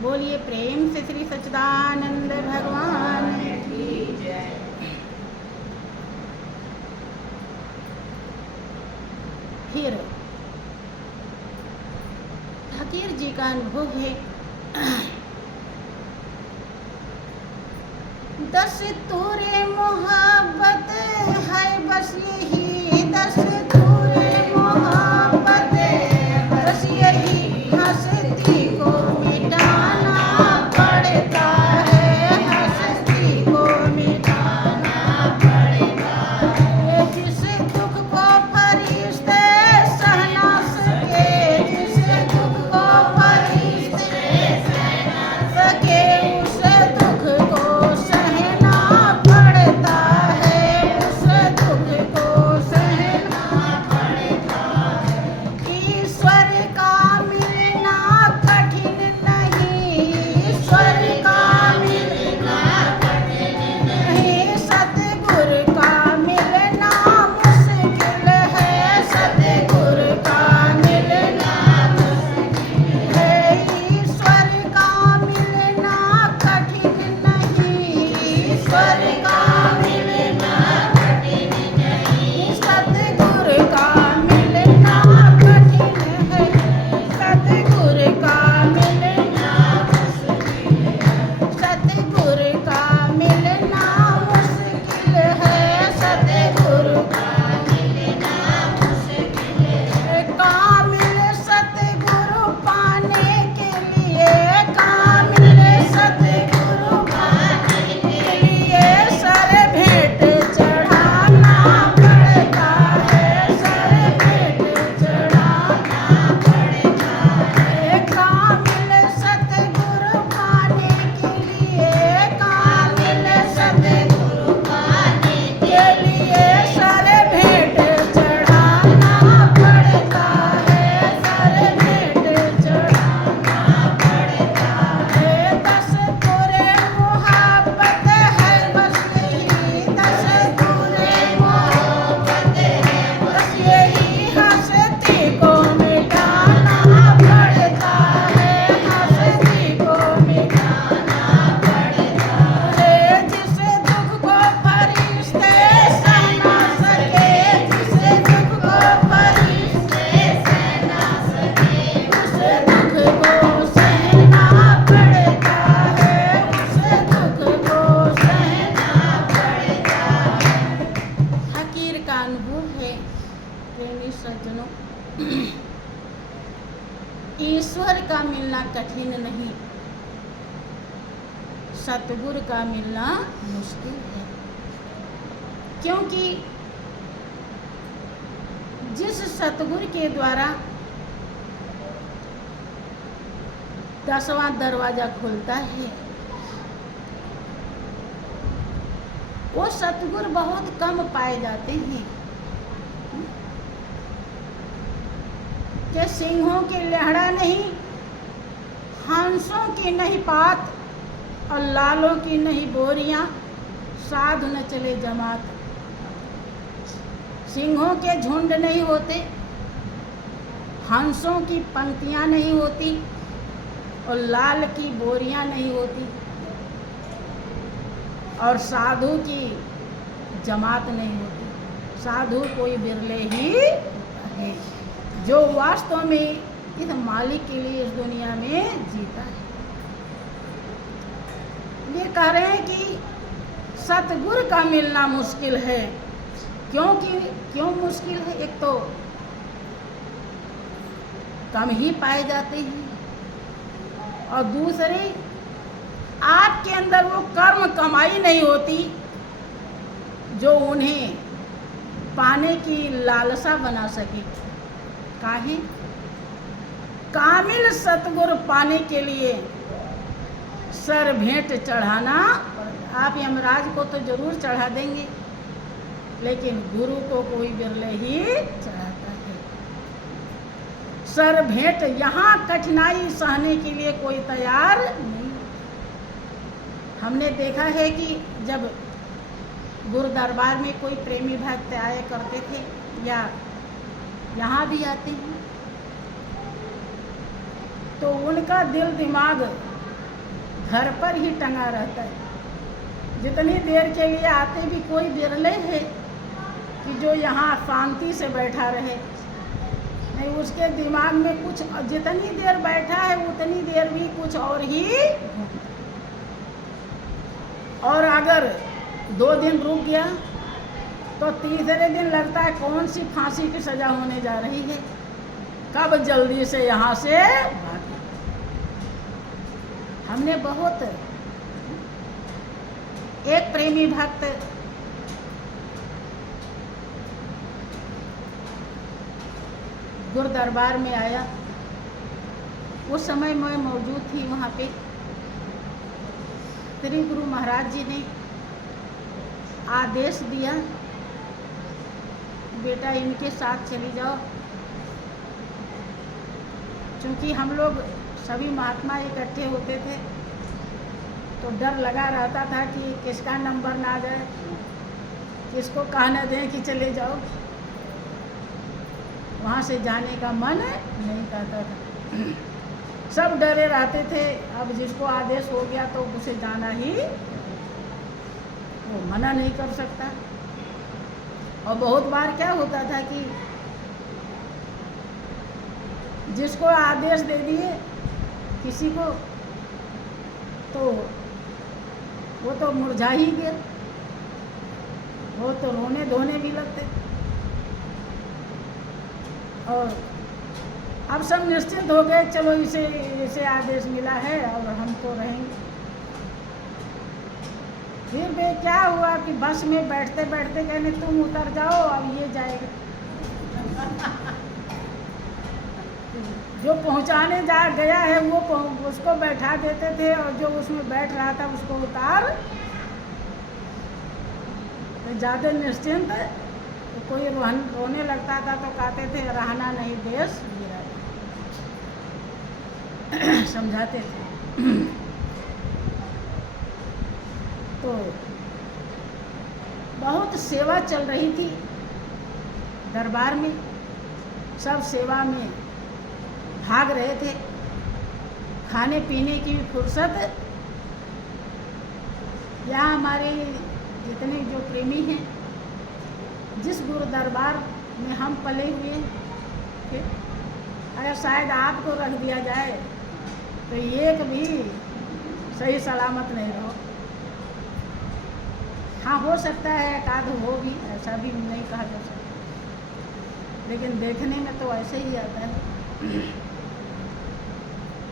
बोलिए प्रेम से श्री सच्चिदानंद भगवान की जय। फिर फकीर जी का अनुभव है, दस तोरे मोहब्बत है बस यही, दस तोरे मोहब्बत बस यही, हंसती को मिटाना पड़ता है, हंसती को मिटाना पड़ता है। जिस दुख को फरिश्ते सह ना सके, जिस दुख को फरिश्ते सह ना सके, उस दुख को सहना पड़ता है, उस दुख को सहना पड़ता है। ईश्वर का मिलना कठिन नहीं, ईश्वर का मिलना कठिन नहीं, सतगुरु का मिलना मुश्किल है, सतगुरु का मिलना मुश्किल है। ईश्वर का मिलना कठिन नहीं, ईश्वर का मिलना कठिन नहीं, सतगुरु का मिलना कठिन है, सतगुरु का मिलना मुश्किल है, सतगुरु का मिलना मुश्किल है, सतगुरु का मिलना मुश्किल है। कामिल सतगुरु पाने के लिए, कामिल सतगुरु पाने के लिए सर भेंट चढ़ाना पड़ता है, सर भेंट चढ़ाना पड़ता है। कामिल सतगुरु पाने के लिए, कामिल सतगुरु पाने के लिए सर भेंट चढ़ाना पड़ता है, सर भेंट चढ़ाना पड़ता है। दस तोरे मोहब्बत है बस यही, दस तोरे मोहब्बत है बस यही, हंसती को मिटाना पड़ता है, हंसती को मिटाना पड़ता है। जिस दुख को फरिश्ते सह ना सके, जिस दुख को फरिश्ते सह ना सके, उस दुख को सहना पड़ता है, उस दुख को सहना पड़ता है। फकीर का अनुभव है प्रेमी सज्जनों, ईश्वर का मिलना कठिन नहीं, सतगुरु का मिलना मुश्किल है। क्योंकि जिस सतगुरु के द्वारा 10वां दरवाजा खुलता है, वो सतगुरु बहुत कम पाए जाते हैं। कि सिंहों की लहड़ा नहीं, हंसों की नहीं पात, और लालों की नहीं बोरियां, साधु न चले जमात। सिंहों के झुंड नहीं होते, हंसों की पंक्तियां नहीं होती, और लाल की बोरियां नहीं होती, और साधु की जमात नहीं होती। साधु कोई बिरले ही है जो वास्तव में इस मालिक के लिए इस दुनिया में जीता है। ये कह रहे हैं कि सतगुरु का मिलना मुश्किल है। क्यों मुश्किल है? एक तो कम ही पाए जाते हैं, और दूसरे आपके अंदर वो कर्म कमाई नहीं होती जो उन्हें पाने की लालसा बना सके। काहे? कामिल सतगुरु पाने के लिए सर भेंट चढ़ाना। आप यमराज को तो जरूर चढ़ा देंगे, लेकिन गुरु को कोई बिरले ही चढ़ाता है। सर भेंट, यहाँ कठिनाई सहने के लिए कोई तैयार नहीं। हमने देखा है कि जब गुरु दरबार में कोई प्रेमी भक्त आया करते थे, या यहाँ भी आते हैं, तो उनका दिल दिमाग घर पर ही टंगा रहता है। जितनी देर के लिए आते भी कोई बिरले है कि जो यहाँ शांति से बैठा रहे, नहीं उसके दिमाग में कुछ, जितनी देर बैठा है उतनी देर भी कुछ और ही। और अगर 2 दिन रुक गया तो तीसरे दिन लगता है कौन सी फांसी की सजा होने जा रही है, कब जल्दी से यहाँ से भागे। हमने बहुत, एक प्रेमी भक्त गुरु दरबार में आया, उस समय मैं मौजूद थी वहाँ पे। श्री गुरु महाराज जी ने आदेश दिया, बेटा इनके साथ चली जाओ। क्योंकि हम लोग सभी महात्मा इकट्ठे होते थे तो डर लगा रहता था कि किसका नंबर ना जाए, किसको कहने दें कि चले जाओ। वहाँ से जाने का मन नहीं करता था, सब डरे रहते थे। अब जिसको आदेश हो गया तो उसे जाना ही, वो मना नहीं कर सकता। और बहुत बार क्या होता था कि जिसको आदेश दे दिए किसी को तो वो तो मुरझा ही गया, वो तो रोने धोने भी लगते। और अब सब निश्चिंत हो गए, चलो इसे आदेश मिला है और हम तो रहेंगे। फिर भी क्या हुआ कि बस में बैठते बैठते कहने तुम उतर जाओ, अब ये जाएगा। जो पहुंचाने जा गया है वो उसको बैठा देते थे और जो उसमें बैठ रहा था उसको उतार। तो ज़्यादा निश्चिंत, तो कोई रोने लगता था तो कहते थे रहना नहीं देश गिरा, समझाते थे। तो बहुत सेवा चल रही थी दरबार में, सब सेवा में भाग रहे थे। खाने पीने की भी फुर्सत, यहाँ हमारे जितने जो प्रेमी हैं, जिस गुरु दरबार में हम पले हुए थे, अगर शायद आपको रख दिया जाए तो एक भी सही सलामत नहीं रहो। हाँ हो सकता है एक आध हो भी, ऐसा भी नहीं कहा जा सकता, लेकिन देखने में तो ऐसे ही आता है।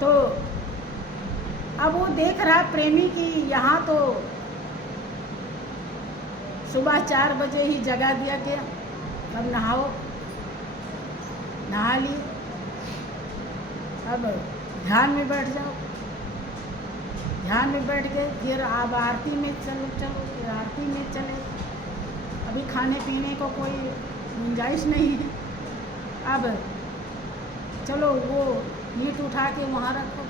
तो अब वो देख रहा प्रेमी की यहाँ तो सुबह 4 बजे ही जगा दिया गया, अब नहाओ, नहा लिए, अब ध्यान में बैठ जाओ। ध्यान में बैठ गए, फिर अब आरती में चलो, फिर आरती में चले। अभी खाने पीने को कोई गुंजाइश नहीं है। अब चलो वो ईंट उठा के वहाँ रखो,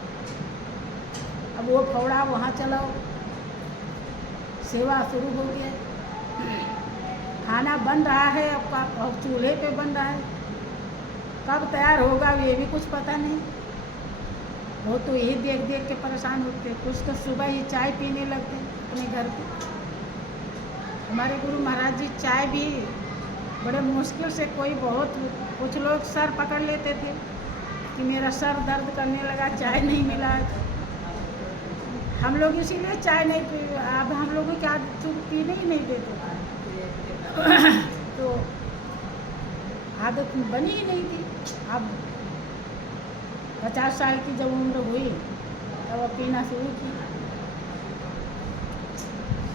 अब वो फौड़ा वहाँ चलाओ, सेवा शुरू हो गया। खाना बन रहा है, अब चूल्हे पे बन रहा है, कब तैयार होगा ये भी कुछ पता नहीं। वो तो यही देख देख के परेशान होते। कुछ तो सुबह ही चाय पीने लगते अपने घर पे। हमारे गुरु महाराज जी चाय भी बड़े मुश्किल से, कोई बहुत कुछ लोग सर पकड़ लेते थे कि मेरा सर दर्द करने लगा, चाय नहीं मिला। हम लोग इसीलिए चाय नहीं पी, अब हम लोगों की आदत पीने ही नहीं देते तो आदत बनी ही नहीं थी। अब 50 साल की जब उम्र हुई तब अब पीना शुरू की।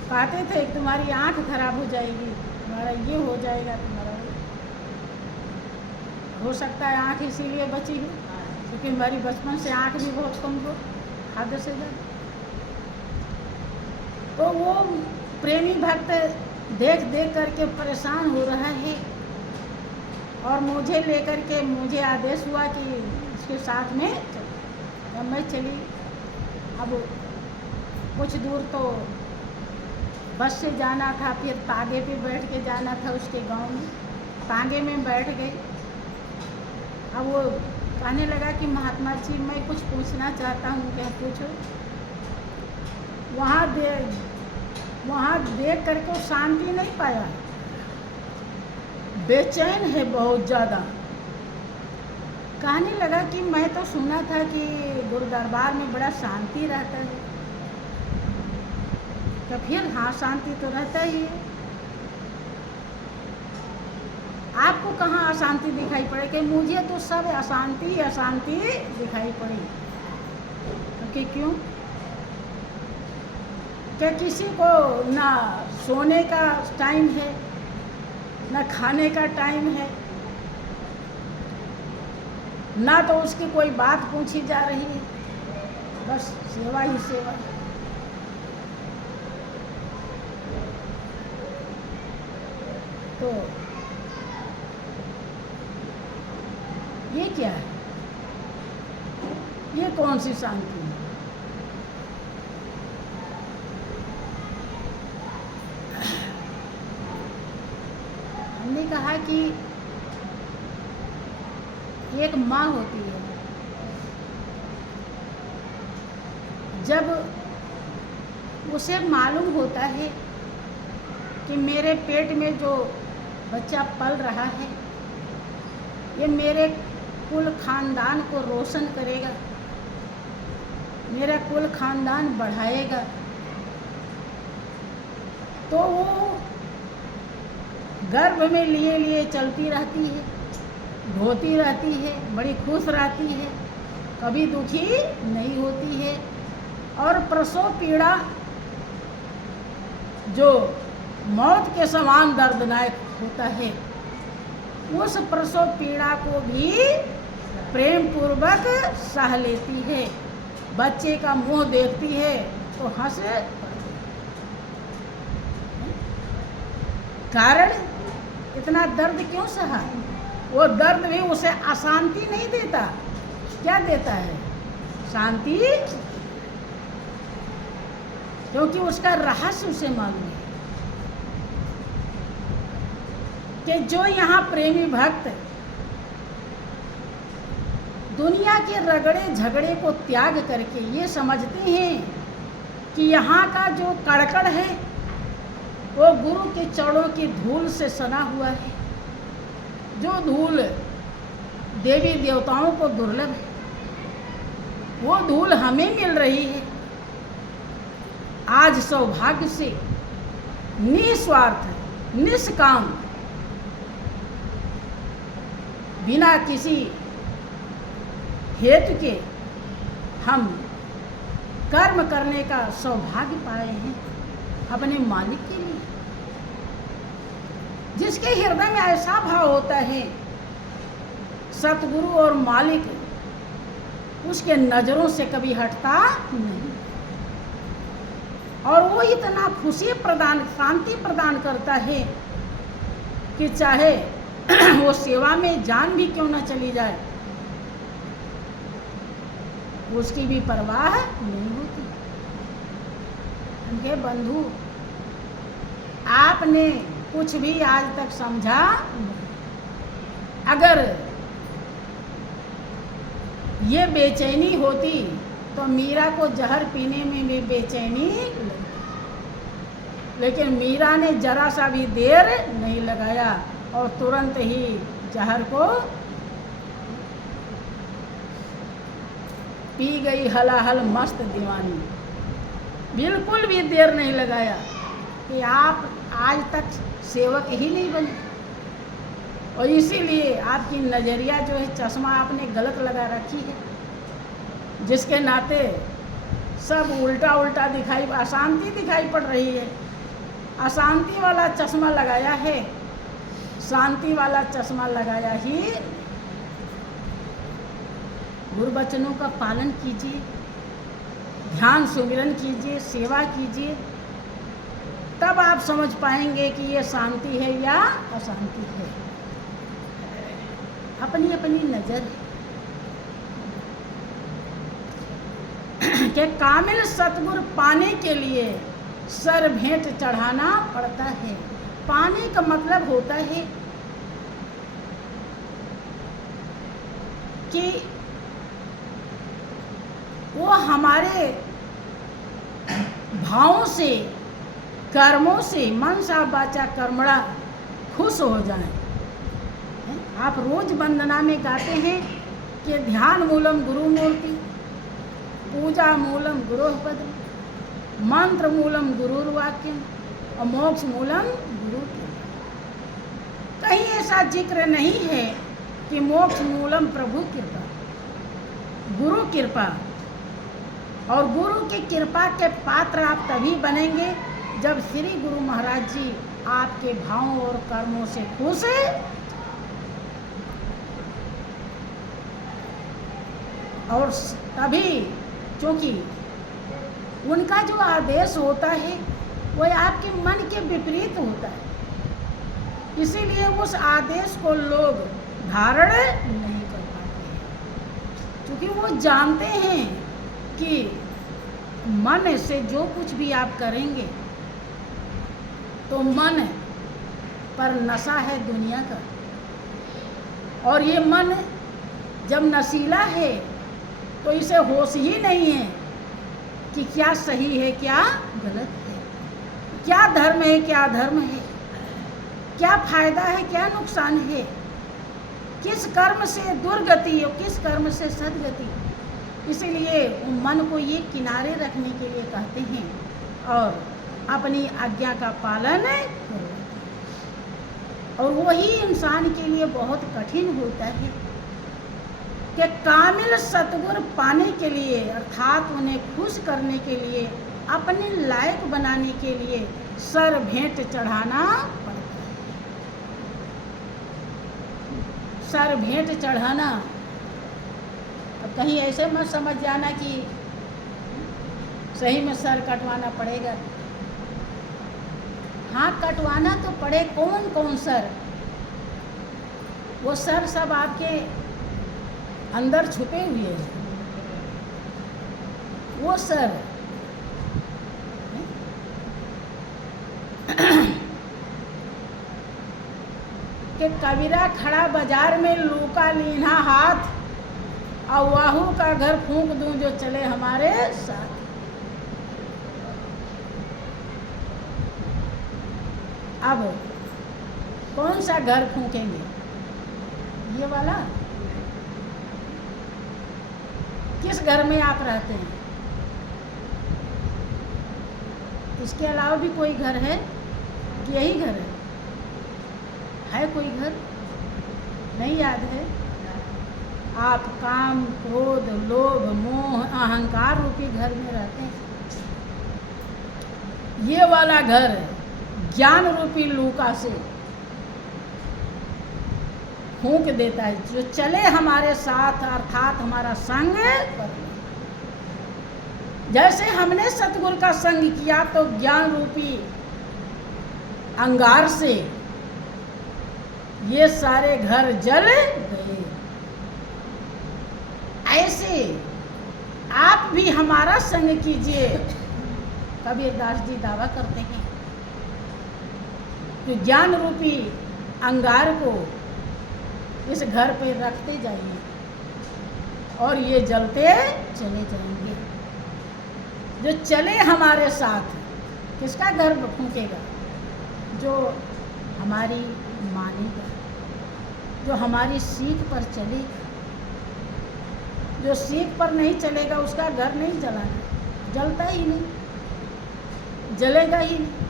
कहते थे तुम्हारी आँख खराब हो जाएगी, तुम्हारा ये हो जाएगा, तुम्हारा हो सकता है आँख इसीलिए बची हो क्योंकि हमारी बचपन से आँख भी बहुत कमजोर, खाद्य से ज़्यादा। तो वो प्रेमी भक्त देख देख करके परेशान हो रहा है और मुझे लेकर के मुझे आदेश हुआ कि इसके साथ में जब मैं चली। अब कुछ दूर तो बस से जाना था, फिर तांगे पे बैठ के जाना था उसके गांव में। तांगे में बैठ गई। अब वो कहने लगा कि महात्मा जी मैं कुछ पूछना चाहता हूँ, क्या पूछो। वहाँ देख करके शांति नहीं पाया, बेचैन है बहुत ज़्यादा। कहने लगा कि मैं तो सुना था कि गुरु दरबार में बड़ा शांति रहता है। तो फिर हाँ, शांति तो रहता ही है। आपको कहाँ अशांति दिखाई पड़े? कि मुझे तो सब अशांति अशांति दिखाई पड़ी। कि क्यों? क्या किसी को ना सोने का टाइम है, ना खाने का टाइम है, ना तो उसकी कोई बात पूछी जा रही है, बस सेवा ही सेवा। तो ये क्या है? ये कौन सी शांति है? हमने कहा कि एक माँ होती है, जब उसे मालूम होता है कि मेरे पेट में जो बच्चा पल रहा है ये मेरे कुल खानदान को रोशन करेगा, मेरा कुल खानदान बढ़ाएगा, तो वो गर्भ में लिए लिए चलती रहती है, ढोती रहती है, बड़ी खुश रहती है, कभी दुखी नहीं होती है। और प्रसव पीड़ा जो मौत के समान दर्दनाक होता है, उस प्रसव पीड़ा को भी प्रेम पूर्वक सह लेती है। बच्चे का मुंह देखती है तो हंस, कारण इतना दर्द क्यों सहा? वो दर्द भी उसे अशांति नहीं देता, क्या देता है? शांति, क्योंकि उसका रहस्य उसे मालूम है कि जो यहाँ प्रेमी भक्त दुनिया के रगड़े झगड़े को त्याग करके ये समझते हैं कि यहाँ का जो कड़कड़ है वो गुरु के चरणों की धूल से सना हुआ है, जो धूल देवी देवताओं को दुर्लभ है, वो धूल हमें मिल रही है। आज सौभाग्य से निस्वार्थ निष्काम बिना किसी हेतु के हम कर्म करने का सौभाग्य पाए हैं अपने मालिक के लिए। जिसके हृदय में ऐसा भाव होता है, सतगुरु और मालिक उसके नजरों से कभी हटता नहीं, और वो इतना खुशी प्रदान, शांति प्रदान करता है कि चाहे वो सेवा में जान भी क्यों ना चली जाए, उसकी भी परवाह नहीं होती। उनके बंधु, आपने कुछ भी आज तक समझा? अगर ये बेचैनी होती तो मीरा को जहर पीने में भी बेचैनी लगती, लेकिन मीरा ने जरा सा भी देर नहीं लगाया और तुरंत ही जहर को पी गई हलाहल मस्त दीवानी। बिल्कुल भी देर नहीं लगाया कि आप आज तक सेवक ही नहीं बने, और इसीलिए आपकी नज़रिया जो है, चश्मा आपने गलत लगा रखी है, जिसके नाते सब उल्टा उल्टा दिखाई, अशांति दिखाई पड़ रही है। अशांति वाला चश्मा लगाया है, शांति वाला चश्मा लगाया ही। गुरु वचनों का पालन कीजिए, ध्यान सुमिरन कीजिए, सेवा कीजिए, तब आप समझ पाएंगे कि ये शांति है या अशांति है। अपनी अपनी नज़र के कामिल सतगुर पाने के लिए सर भेंट चढ़ाना पड़ता है। पाने का मतलब होता है कि वो हमारे भावों से, कर्मों से, मनसा वाचा कर्मणा खुश हो जाएं। आप रोज वंदना में गाते हैं कि ध्यान मूलम गुरु मूर्ति, पूजा मूलम गुरोः पदम, मंत्र मूलम गुरुर्वाक्यम और मोक्ष मूलम गुरु कृपा। कहीं ऐसा जिक्र नहीं है कि मोक्ष मूलम प्रभु कृपा, गुरु कृपा। और गुरु की कृपा के पात्र आप तभी बनेंगे जब श्री गुरु महाराज जी आपके भावों और कर्मों से खुश है। और तभी, क्योंकि उनका जो आदेश होता है वह आपके मन के विपरीत होता है, इसीलिए उस आदेश को लोग धारण नहीं कर पाते हैं, क्योंकि वो जानते हैं कि मन से जो कुछ भी आप करेंगे तो मन पर नशा है दुनिया का, और ये मन जब नशीला है तो इसे होश ही नहीं है कि क्या सही है क्या गलत है, क्या धर्म है क्या अधर्म है, क्या फायदा है क्या नुकसान है, किस कर्म से दुर्गति और किस कर्म से सदगति। इसीलिए मन को ये किनारे रखने के लिए कहते हैं और अपनी आज्ञा का पालन करो। और वही इंसान के लिए बहुत कठिन होता है कि कामिल सतगुर पाने के लिए, अर्थात उन्हें खुश करने के लिए, अपने लायक बनाने के लिए सर भेंट चढ़ाना पड़ता है। सर भेंट चढ़ाना, अब कहीं ऐसे मत समझ जाना कि सही में सर कटवाना पड़ेगा। हाँ, कटवाना तो पड़े। कौन कौन सर? वो सर सब आपके अंदर छुपे हुए हैं। वो सर कि कबीरा खड़ा बाजार में लूका लीना हाथ, और वाहू का घर फूंक दूं जो चले हमारे साथ। अब कौन सा घर फूंकेंगे? ये वाला? किस घर में आप रहते हैं? इसके अलावा भी कोई घर है कि यही घर है कोई घर? नहीं याद है? आप काम, क्रोध, लोभ, मोह, अहंकार रूपी घर में रहते हैं। ये वाला घर ज्ञान रूपी लूका से फूंक देता है, जो चले हमारे साथ, अर्थात हमारा संग कर ले। जैसे हमने सतगुरु का संग किया तो ज्ञान रूपी अंगार से ये सारे घर जल गए। ऐसे आप भी हमारा संग कीजिए, कबीरदास जी दावा करते हैं। तो ज्ञान रूपी अंगार को इस घर पे रखते जाइए और ये जलते चले जाएंगे। जो चले हमारे साथ, किसका घर फूंकेगा? जो हमारी मानेगा, जो हमारी सीख पर चलेगा। जो सीख पर नहीं चलेगा उसका घर नहीं जलाना, जलता ही नहीं, जलेगा ही नहीं।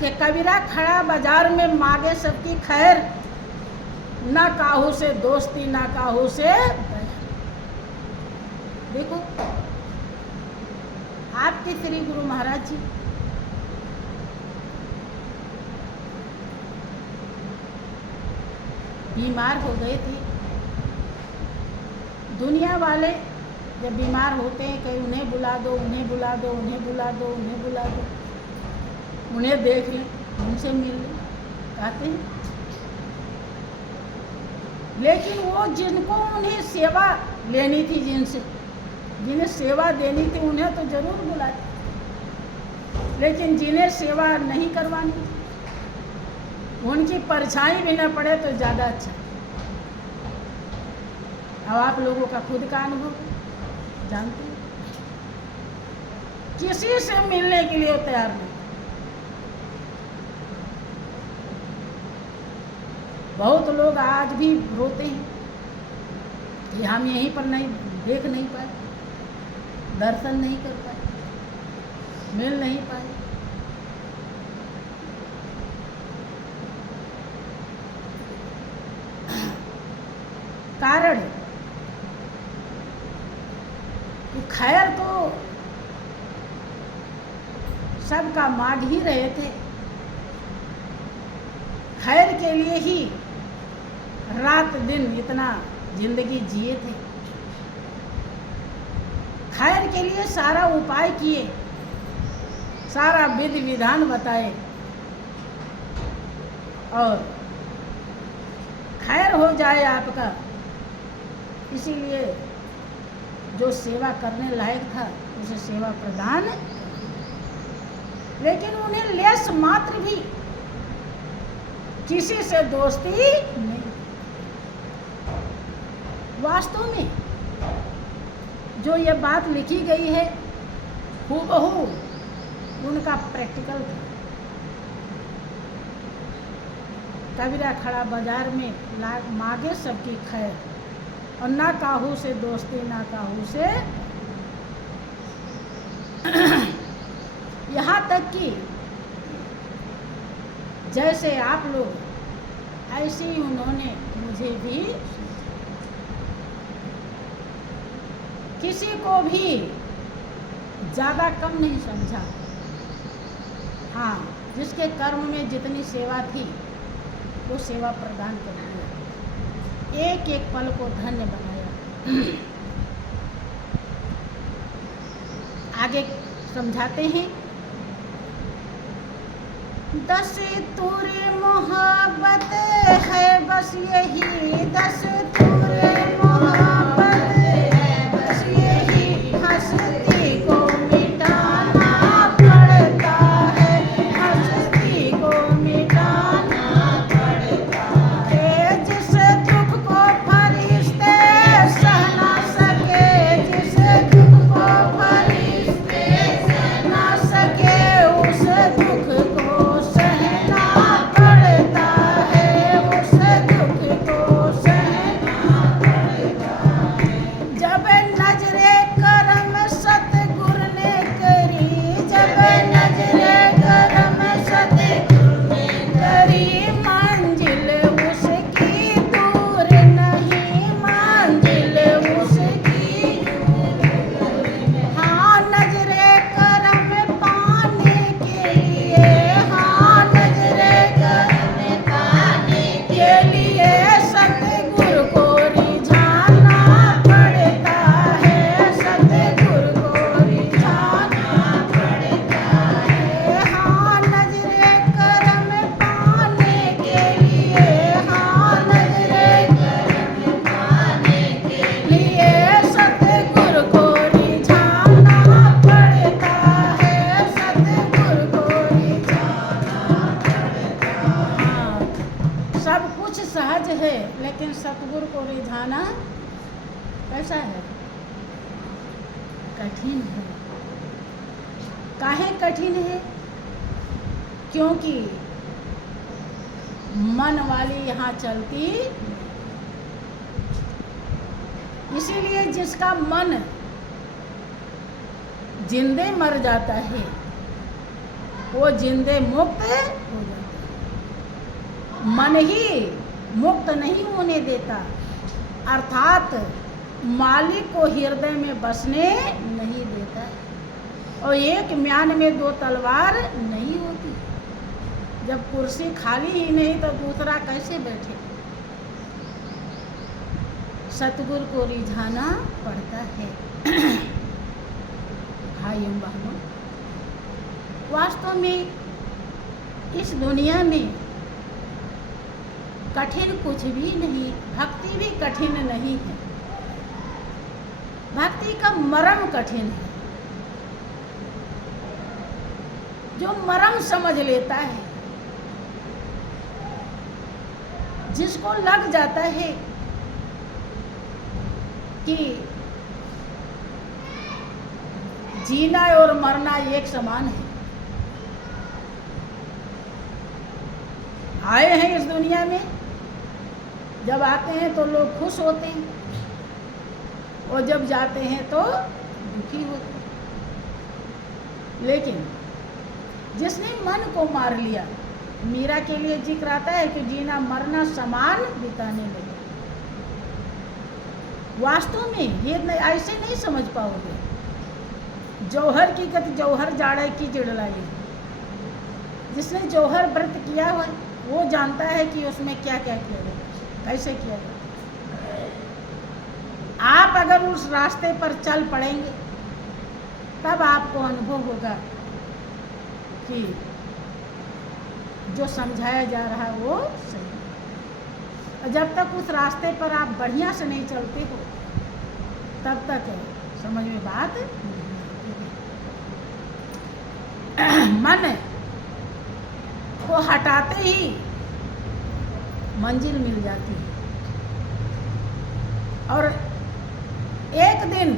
कि कबीरा खड़ा बाजार में मांगे सबकी खैर, ना काहू से दोस्ती ना काहू से बैर। देखो आपके श्री गुरु महाराज जी बीमार हो गए थे। दुनिया वाले जब बीमार होते हैं कहीं उन्हें बुला दो, उन्हें बुला दो, उन्हें बुला दो, उन्हें बुला दो, उन्हें देख लें, उनसे मिल लें, कहते हैं। लेकिन वो जिनको उन्हें सेवा लेनी थी, जिन्हें सेवा देनी थी उन्हें तो जरूर बुलाते, लेकिन जिन्हें सेवा नहीं करवानी थी उनकी परछाई भी न पड़े तो ज़्यादा अच्छा। अब आप लोगों का खुद का अनुभव, जानते हैं, किसी से मिलने के लिए वो तैयार नहीं। बहुत लोग आज भी रोते हैं कि हम यहीं पर नहीं देख नहीं पाए, दर्शन नहीं कर पाए, मिल नहीं पाए। कारण कि खैर तो सबका मांग ही रहे थे, खैर के लिए ही रात दिन इतना जिंदगी जिए थे, खैर के लिए सारा उपाय किए, सारा विधि विधान बताए और खैर हो जाए आपका, इसीलिए जो सेवा करने लायक था उसे सेवा प्रदान, लेकिन उन्हें लेस मात्र भी किसी से दोस्ती नहीं। वास्तव में जो ये बात लिखी गई है हूबहू उनका प्रैक्टिकल था। कबीरा खड़ा बाजार में मांगे सबकी खैर, और ना काहू से दोस्ती ना काहू से यहाँ तक कि जैसे आप लोग ऐसे ही उन्होंने मुझे भी, किसी को भी ज़्यादा कम नहीं समझा। हाँ, जिसके कर्म में जितनी सेवा थी वो सेवा प्रदान कर दिया, एक एक पल को धन्य बनाया। आगे समझाते हैं, दस तुरे मोहब्बत है बस यही, दस तुरे मोहब्बत है बस यही, हंसती को मिटाना पड़ता है, हंसती को मिटाना पड़ता है, जिस दुख को फरिश्ते सह ना सके, जिस दुख को फरिश्ते सह ना सके, उस दुख को सहना पड़ता है, उस दुख को सहना पड़ता है। जब नजरे करम सतगुर ने करी, जब नजरे करम सतगुर ने करी, मंजिल उसकी दूर नहीं, मंजिल उसकी दूर नहीं। हाँ, नजरे करम पाने के लिए, हाँ नजरे करम पाने के लिए सतगुर को रिझाना पड़ता है, सतगुर को रिझाना पड़ता है। हाँ, नजरे करम पाने के लिए, हाँ नजरे करम पाने के लिए सतगुर को रिझाना पड़ता है, सतगुर को रिझाना पड़ता है। सब कुछ सहज है, लेकिन सतगुर को रिझाना कैसा है? कठिन है। काहे कठिन है? क्योंकि मन वाली यहाँ चलती, इसीलिए जिसका मन जिंदे मर जाता है वो जिंदे मुक्त हो जाता है। मन ही मुक्त नहीं होने देता, अर्थात मालिक को हृदय में बसने नहीं देता है। और एक म्यान में दो तलवार नहीं होती। जब कुर्सी खाली ही नहीं तो दूसरा कैसे बैठे? सतगुरु को रिझाना पड़ता है। भाइयों बहनों, वास्तव में इस दुनिया में कठिन कुछ भी नहीं, भक्ति भी कठिन नहीं है। भक्ति का मर्म कठिन है। जो मर्म समझ लेता है, जिसको लग जाता है कि जीना और मरना एक समान है। आए हैं इस दुनिया में, जब आते हैं तो लोग खुश होते हैं और जब जाते हैं तो दुखी होते हैं। लेकिन जिसने मन को मार लिया, मीरा के लिए जिक्र आता है कि जीना मरना समान बिताने लगे। वास्तव में ये ऐसे नहीं समझ पाओगे। जौहर की गति जौहर जाड़े की चिड़लाई। जिसने जौहर व्रत किया हुआ वो जानता है कि उसमें क्या क्या किया जाए, कैसे किया जाए। आप अगर उस रास्ते पर चल पड़ेंगे तब आपको अनुभव होगा कि जो समझाया जा रहा है वो सही है। और जब तक उस रास्ते पर आप बढ़िया से नहीं चलते हो तब तक समझ में बात मन को हटाते ही मंजिल मिल जाती है। और एक दिन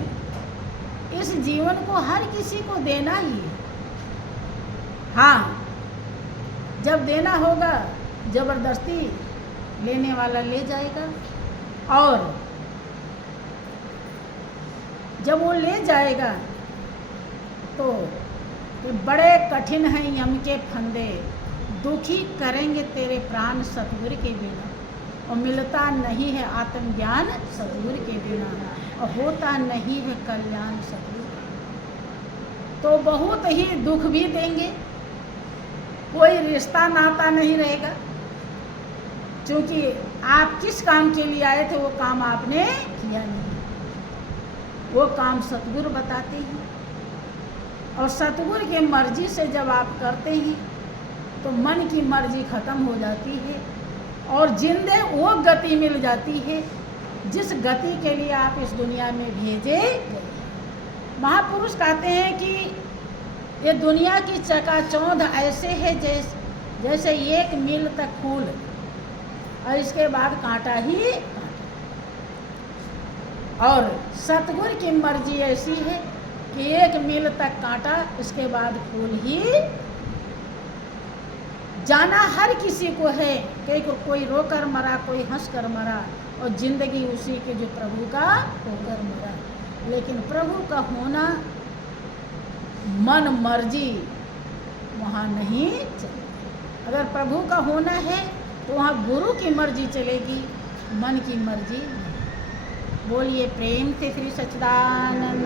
इस जीवन को हर किसी को देना ही है। हाँ, जब देना होगा जबरदस्ती लेने वाला ले जाएगा, और जब वो ले जाएगा तो बड़े कठिन हैं यम के फंदे, दुखी करेंगे तेरे प्राण सतगुरु के बिना, और मिलता नहीं है आत्मज्ञान सतगुरु के बिना, और होता नहीं है कल्याण सतगुरु। तो बहुत ही दुख भी देंगे, कोई रिश्ता नाता नहीं रहेगा, क्योंकि आप किस काम के लिए आए थे वो काम आपने किया नहीं। वो काम सतगुरु बताते हैं, और सतगुरु की मर्जी से जब आप करते हैं तो मन की मर्जी खत्म हो जाती है और जिंदे वो गति मिल जाती है जिस गति के लिए आप इस दुनिया में भेजे गए। महापुरुष कहते हैं कि ये दुनिया की चकाचौंध ऐसे है जैसे एक मील तक फूल और इसके बाद कांटा ही कांटा। और सतगुरु की मर्जी ऐसी है कि एक मील तक कांटा, इसके बाद फूल ही। जाना हर किसी को है, कोई रोकर मरा, कोई हंस कर मरा, और जिंदगी उसी के जो प्रभु का होकर मरा। लेकिन प्रभु का होना मन मर्जी वहाँ नहीं चलेगी। अगर प्रभु का होना है तो वहाँ गुरु की मर्जी चलेगी, मन की मर्जी नहीं। बोलिए प्रेम से श्री सच्चिदानंद